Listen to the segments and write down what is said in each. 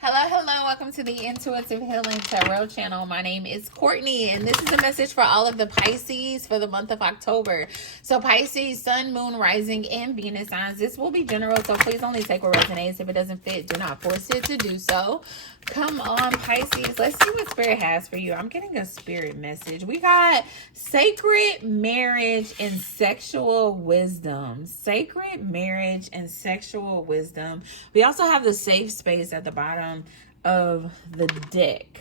Hello, welcome to the Intuitive Healing Tarot channel. My name is Courtney, and this is a message for all of the Pisces for the month of October. So Pisces, Sun, Moon, Rising, and Venus signs. This will be general, so please only take what resonates. If it doesn't fit, do not force it to do so. Come on, Pisces. Let's see what Spirit has for you. I'm getting a Spirit message. We got sacred marriage and sexual wisdom. Sacred marriage and sexual wisdom. We also have the safe space at the bottom of the deck.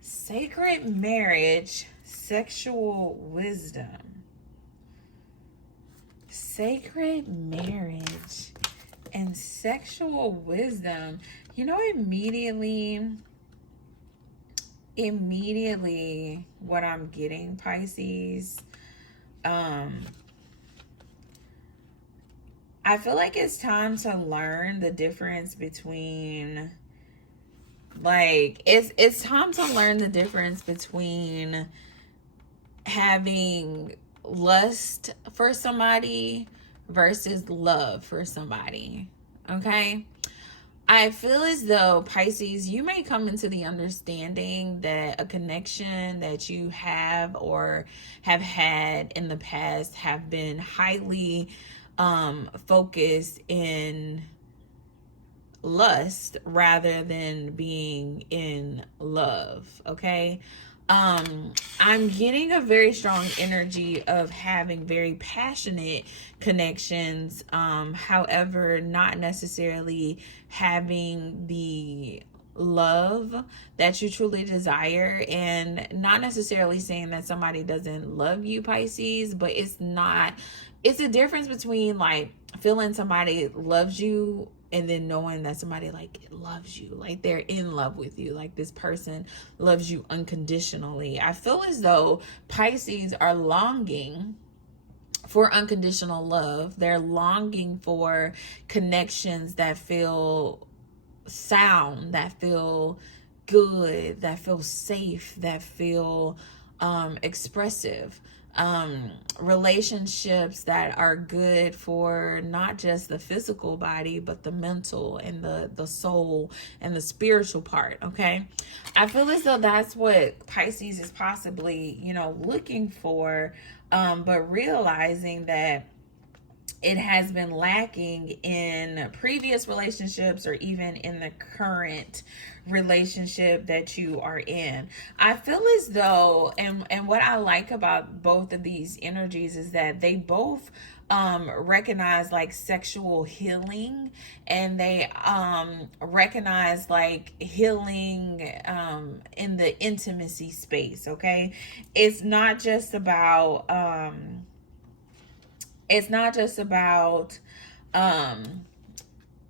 Sacred marriage, sexual wisdom. Sacred marriage and sexual wisdom. You know, immediately what I'm getting, Pisces, I feel like it's time to learn the difference between, like, it's time to learn the difference between having lust for somebody versus love for somebody. Okay? I feel as though, Pisces, you may come into the understanding that a connection that you have or have had in the past have been highly focused in lust rather than being in love. Okay. I'm getting a very strong energy of having very passionate connections, however, not necessarily having the love that you truly desire, and not necessarily saying that somebody doesn't love you, Pisces, but it's a difference between like feeling somebody loves you and then knowing that somebody like loves you, like they're in love with you, like this person loves you unconditionally. I feel as though Pisces are longing for unconditional love. They're longing for connections that feel sound, that feel good, that feel safe, that feel expressive. Relationships that are good for not just the physical body, but the mental and the soul and the spiritual part. Okay. I feel as though that's what Pisces is possibly, looking for, but realizing that it has been lacking in previous relationships or even in the current relationship that you are in. I feel as though, and what I like about both of these energies is that they both recognize like sexual healing, and they recognize like healing in the intimacy space. Okay. It's not just about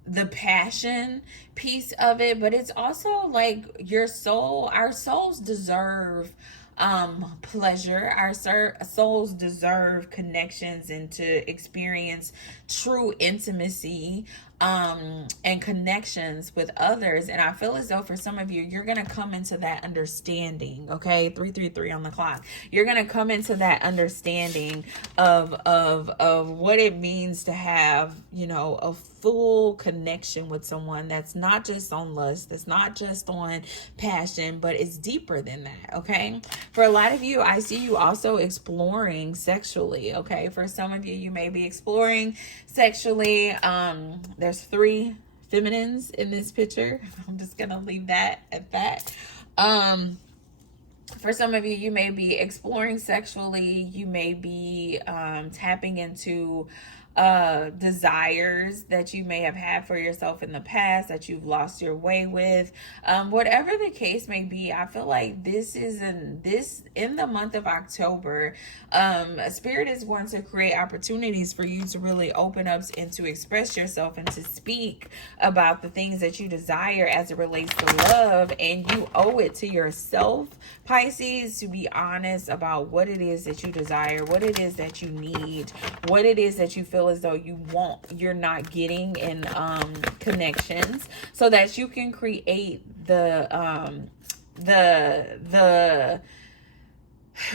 the passion piece of it, but it's also like our souls deserve pleasure. Our souls deserve connections and to experience true intimacy and connections with others. And I feel as though for some of you, you're gonna come into that understanding. Okay, 333 on the clock. You're gonna come into that understanding of what it means to have, a full connection with someone that's not just on lust, that's not just on passion, but it's deeper than that. Okay, for a lot of you, I see you also exploring sexually. Okay, for some of you, you may be exploring sexually. There's 3 feminines in this picture. I'm just gonna leave that at that. For some of you, you may be exploring sexually. You may be tapping into desires that you may have had for yourself in the past that you've lost your way with. Whatever the case may be, I feel like in the month of October, Spirit is going to create opportunities for you to really open up and to express yourself and to speak about the things that you desire as it relates to love. And you owe it to yourself, Pisces, to be honest about what it is that you desire, what it is that you need, what it is that you feel as though you're not getting in connections, so that you can create the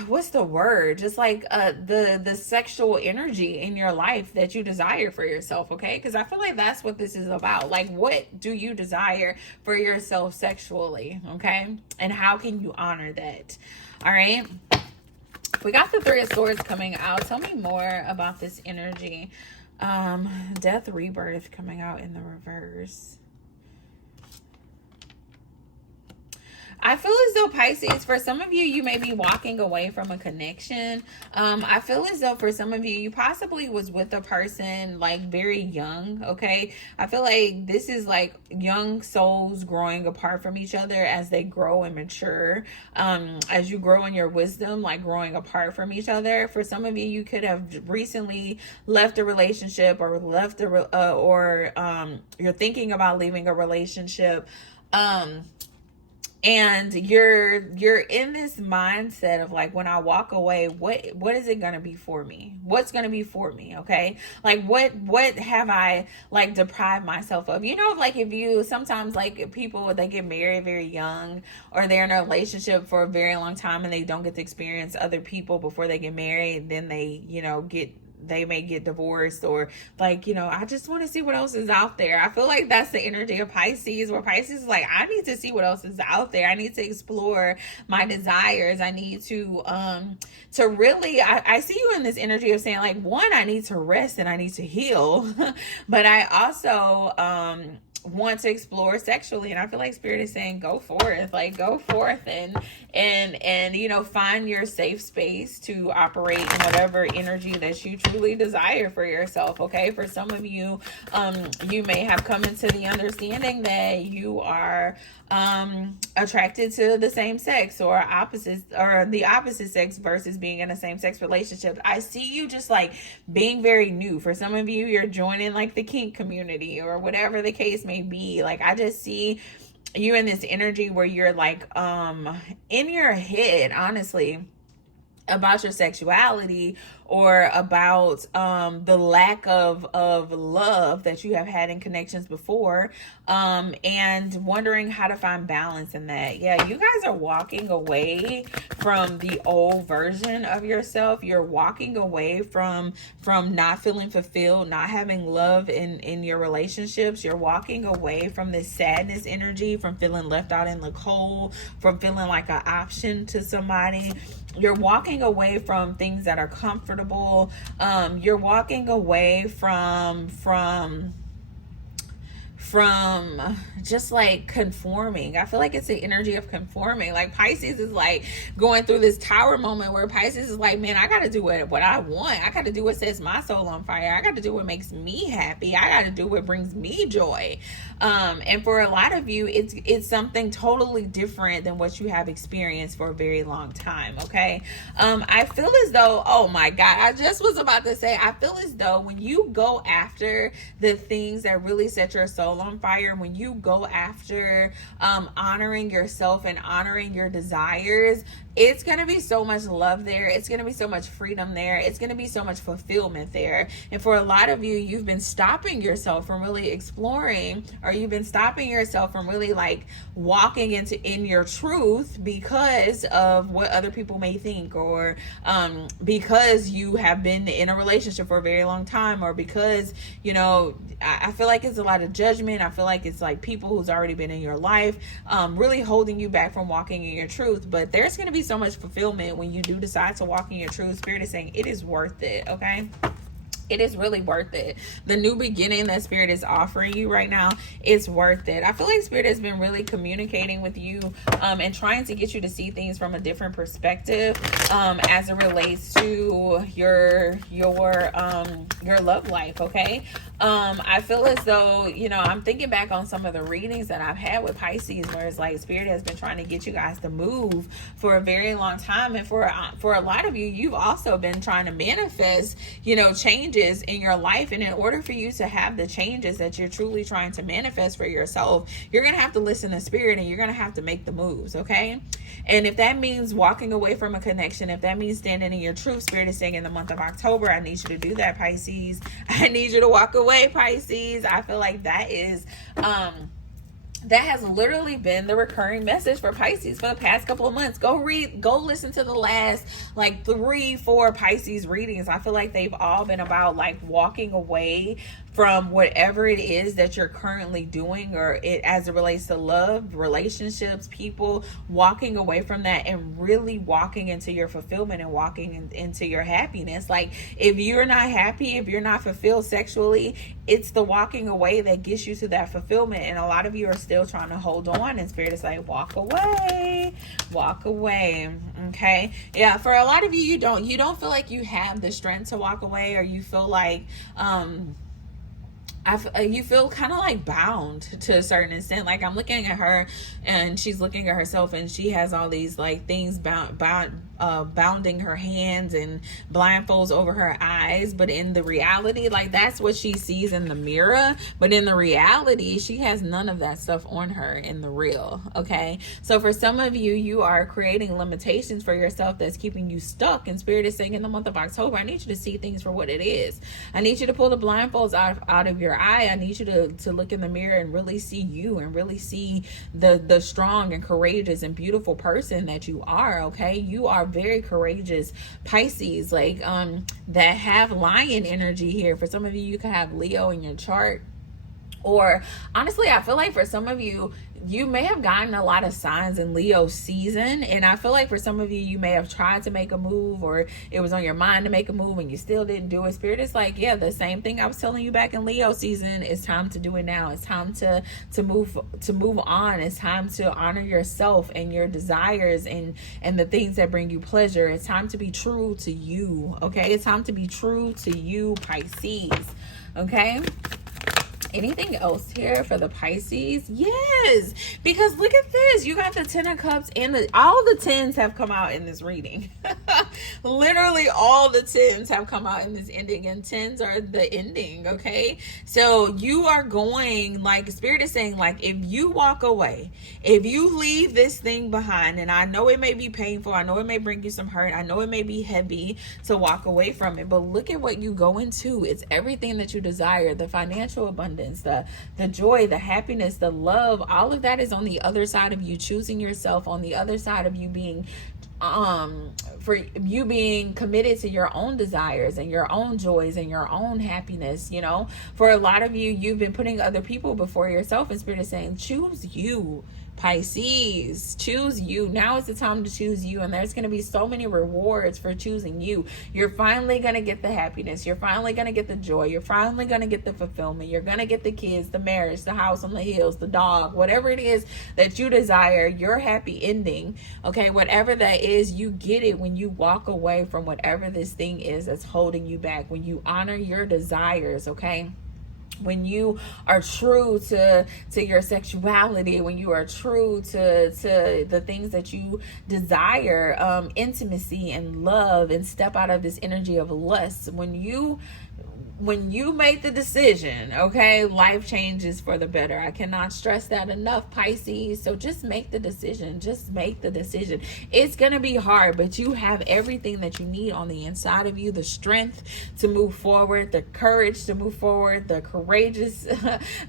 what's the word, just like the sexual energy in your life that you desire for yourself, okay? Because I feel like that's what this is about. Like, what do you desire for yourself sexually, okay? And how can you honor that? All right, we got the Three of Swords coming out. Tell me more about this energy. Death, rebirth coming out in the reverse. I feel as though, Pisces, for some of you, you may be walking away from a connection. I feel as though for some of you, you possibly was with a person like very young, okay? I feel like this is like young souls growing apart from each other as they grow and mature. As you grow in your wisdom, like growing apart from each other. For some of you, you could have recently left a relationship or left you're thinking about leaving a relationship. And you're in this mindset of like, when I walk away, what is it going to be for me? What's going to be for me? Okay. Like what have I like deprived myself of? You know, like if you sometimes like people, they get married very young or they're in a relationship for a very long time and they don't get to experience other people before they get married. Then they, you know, they may get divorced or like, you know, I just want to see what else is out there. I feel like that's the energy of Pisces, where Pisces is like, I need to see what else is out there. I need to explore my desires. I need to really, I see you in this energy of saying like, one, I need to rest and I need to heal. But I also, want to explore sexually, and I feel like Spirit is saying go forth, like go forth and you know, find your safe space to operate in whatever energy that you truly desire for yourself. Okay, for some of you, you may have come into the understanding that you are attracted to the same sex or opposites, or the opposite sex versus being in a same-sex relationship. I see you just like being very new. For some of you, you're joining like the kink community or whatever the case may be. Like I just see you in this energy where you're like in your head, honestly, about your sexuality or about the lack of love that you have had in connections before, and wondering how to find balance in that. Yeah, you guys are walking away from the old version of yourself. You're walking away from not feeling fulfilled, not having love in your relationships. You're walking away from this sadness energy, from feeling left out in the cold, from feeling like an option to somebody. You're walking away from things that are comfortable. You're walking away from just like conforming. I feel like it's the energy of conforming. Like Pisces is like going through this tower moment where Pisces is like, man, I got to do what I want. I got to do what sets my soul on fire. I got to do what makes me happy. I got to do what brings me joy. And for a lot of you, it's something totally different than what you have experienced for a very long time. Okay. I feel as though, oh my God, I just was about to say, I feel as though when you go after the things that really set your soul on fire, when you go after honoring yourself and honoring your desires, it's going to be so much love there. It's going to be so much freedom there. It's going to be so much fulfillment there. And for a lot of you, you've been stopping yourself from really exploring, or you've been stopping yourself from really like walking in your truth because of what other people may think, or because you have been in a relationship for a very long time, or because, you know, I feel like it's a lot of judgment. I feel like it's like people who's already been in your life really holding you back from walking in your truth. But there's going to be so much fulfillment when you do decide to walk in your truth. Spirit is saying it is worth it. Okay. It is really worth it. The new beginning that Spirit is offering you right now is worth it. I feel like Spirit has been really communicating with you and trying to get you to see things from a different perspective as it relates to your love life. Okay. I feel as though, you know, I'm thinking back on some of the readings that I've had with Pisces, where it's like Spirit has been trying to get you guys to move for a very long time. And for a lot of you, you've also been trying to manifest, you know, changes in your life. And in order for you to have the changes that you're truly trying to manifest for yourself, you're going to have to listen to Spirit, and you're going to have to make the moves. Okay. And if that means walking away from a connection, if that means standing in your truth, Spirit is saying in the month of October, I need you to do that, Pisces. I need you to walk away, Pisces. I feel like that is That has literally been the recurring message for Pisces for the past couple of months. Go listen to the last like 3-4 Pisces readings. I feel like they've all been about like walking away from whatever it is that you're currently doing, or it as it relates to love, relationships, people, walking away from that and really walking into your fulfillment and walking into your happiness. Like if you're not happy, if you're not fulfilled sexually, it's the walking away that gets you to that fulfillment. And a lot of you are still trying to hold on, and Spirit is like, walk away. Okay. Yeah, for a lot of you, you don't feel like you have the strength to walk away, or you feel like you feel kind of like bound to a certain extent. Like I'm looking at her and she's looking at herself, and she has all these like things bounding her hands and blindfolds over her eyes, but in the reality, like that's what she sees in the mirror, but in the reality she has none of that stuff on her in the real. Okay, so for some of you, you are creating limitations for yourself that's keeping you stuck, and Spirit is saying in the month of October, I need you to see things for what it is. I need you to pull the blindfolds out of your eye. I need you to look in the mirror and really see you, and really see the strong and courageous and beautiful person that you are. Okay, you are very courageous Pisces, like that have lion energy here. For some of you, you could have Leo in your chart. Or honestly, I feel like for some of you, you may have gotten a lot of signs in Leo season, and I feel like for some of you, you may have tried to make a move, or it was on your mind to make a move and you still didn't do it. Spirit is like, yeah, the same thing I was telling you back in Leo season. It's time to do it now. It's time to move on. It's time to honor yourself and your desires and the things that bring you pleasure. It's time to be true to you. Okay, it's time to be true to you, Pisces. Okay. Anything else here for the Pisces? Yes, because look at this. You got the 10 of Cups, and all the 10s have come out in this reading. Literally all the 10s have come out in this ending, and 10s are the ending. Okay, so you are going, like Spirit is saying, like if you walk away, if you leave this thing behind, and I know it may be painful, I know it may bring you some hurt, I know it may be heavy to walk away from it, but look at what you go into. It's everything that you desire, the financial abundance, the joy, the happiness, the love, all of that is on the other side of you choosing yourself, on the other side of you being for you being committed to your own desires and your own joys and your own happiness. You know, for a lot of you, you've been putting other people before yourself, and Spirit is saying, choose you, Pisces. Choose you. Now is the time to choose you, and there's going to be so many rewards for choosing you. You're finally going to get the happiness. You're finally going to get the joy. You're finally going to get the fulfillment. You're going to get the kids, the marriage, the house on the hills, the dog, whatever it is that you desire, your happy ending. Okay, whatever that is, you get it when you walk away from whatever this thing is that's holding you back, when you honor your desires. Okay, when you are true to your sexuality, when you are true to the things that you desire, intimacy and love, and step out of this energy of lust, when you make the decision, okay, life changes for the better. I cannot stress that enough, Pisces. So just make the decision. Just make the decision. It's going to be hard, but you have everything that you need on the inside of you, the strength to move forward, the courage to move forward, the courageous,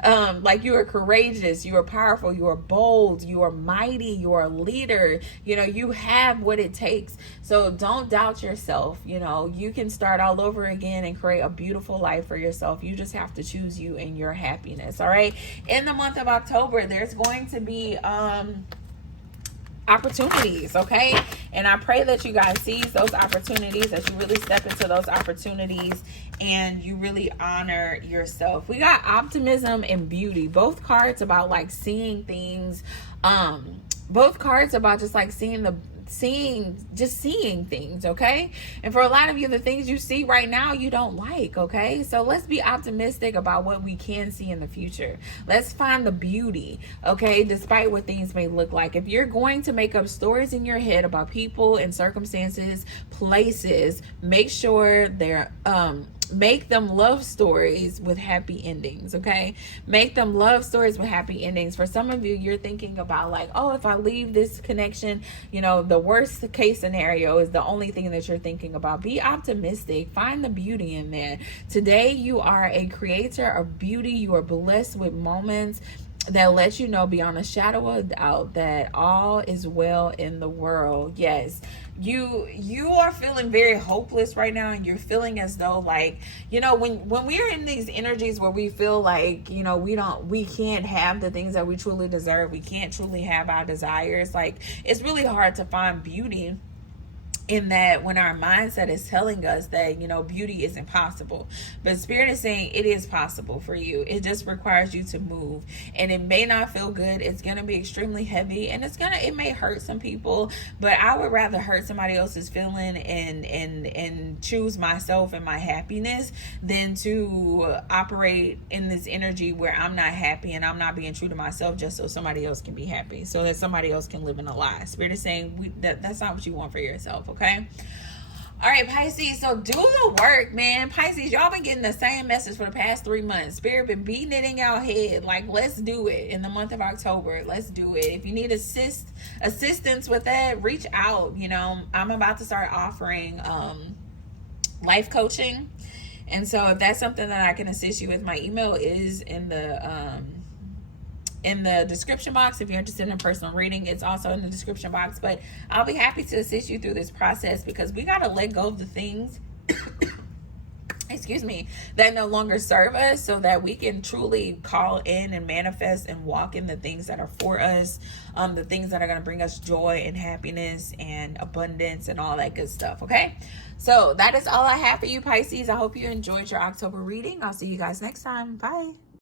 like you are courageous, you are powerful, you are bold, you are mighty, you are a leader. You know, you have what it takes. So don't doubt yourself. You know, you can start all over again and create a beautiful life for yourself. You just have to choose you and your happiness. All right, in the month of October, there's going to be opportunities, okay, and I pray that you guys seize those opportunities, that you really step into those opportunities and you really honor yourself. We got optimism and beauty, both cards about like seeing things, both cards about just like seeing things, okay? And for a lot of you, the things you see right now you don't like, okay? So let's be optimistic about what we can see in the future. Let's find the beauty, okay, despite what things may look like. If you're going to make up stories in your head about people and circumstances, places, make sure they're make them love stories with happy endings, okay? Make them love stories with happy endings. For some of you, you're thinking about like, oh, if I leave this connection, you know, the worst case scenario is the only thing that you're thinking about. Be optimistic. Find the beauty in there. Today, you are a creator of beauty. You are blessed with moments that lets you know beyond a shadow of doubt that all is well in the world. Yes, you are feeling very hopeless right now, and you're feeling as though, like, you know, when we're in these energies where we feel like, you know, we can't have the things that we truly deserve, we can't truly have our desires, like, it's really hard to find beauty in that when our mindset is telling us that, you know, beauty is impossible. But Spirit is saying it is possible for you. It just requires you to move, and it may not feel good. It's going to be extremely heavy, and it may hurt some people, but I would rather hurt somebody else's feeling and choose myself and my happiness than to operate in this energy where I'm not happy and I'm not being true to myself just so somebody else can be happy, so that somebody else can live in a lie. Spirit is saying that's not what you want for yourself. Okay. All right, Pisces. So do the work, man. Pisces, y'all been getting the same message for the past 3 months. Spirit been beating it in y'all head. Like, let's do it in the month of October. Let's do it. If you need assistance with that, reach out. You know, I'm about to start offering life coaching. And so if that's something that I can assist you with, my email is in the description box. If you're interested in a personal reading, it's also in the description box. But I'll be happy to assist you through this process, because we got to let go of the things excuse me, that no longer serve us, so that we can truly call in and manifest and walk in the things that are for us, the things that are going to bring us joy and happiness and abundance and all that good stuff. Okay, so that is all I have for you, Pisces. I hope you enjoyed your October reading. I'll see you guys next time. Bye.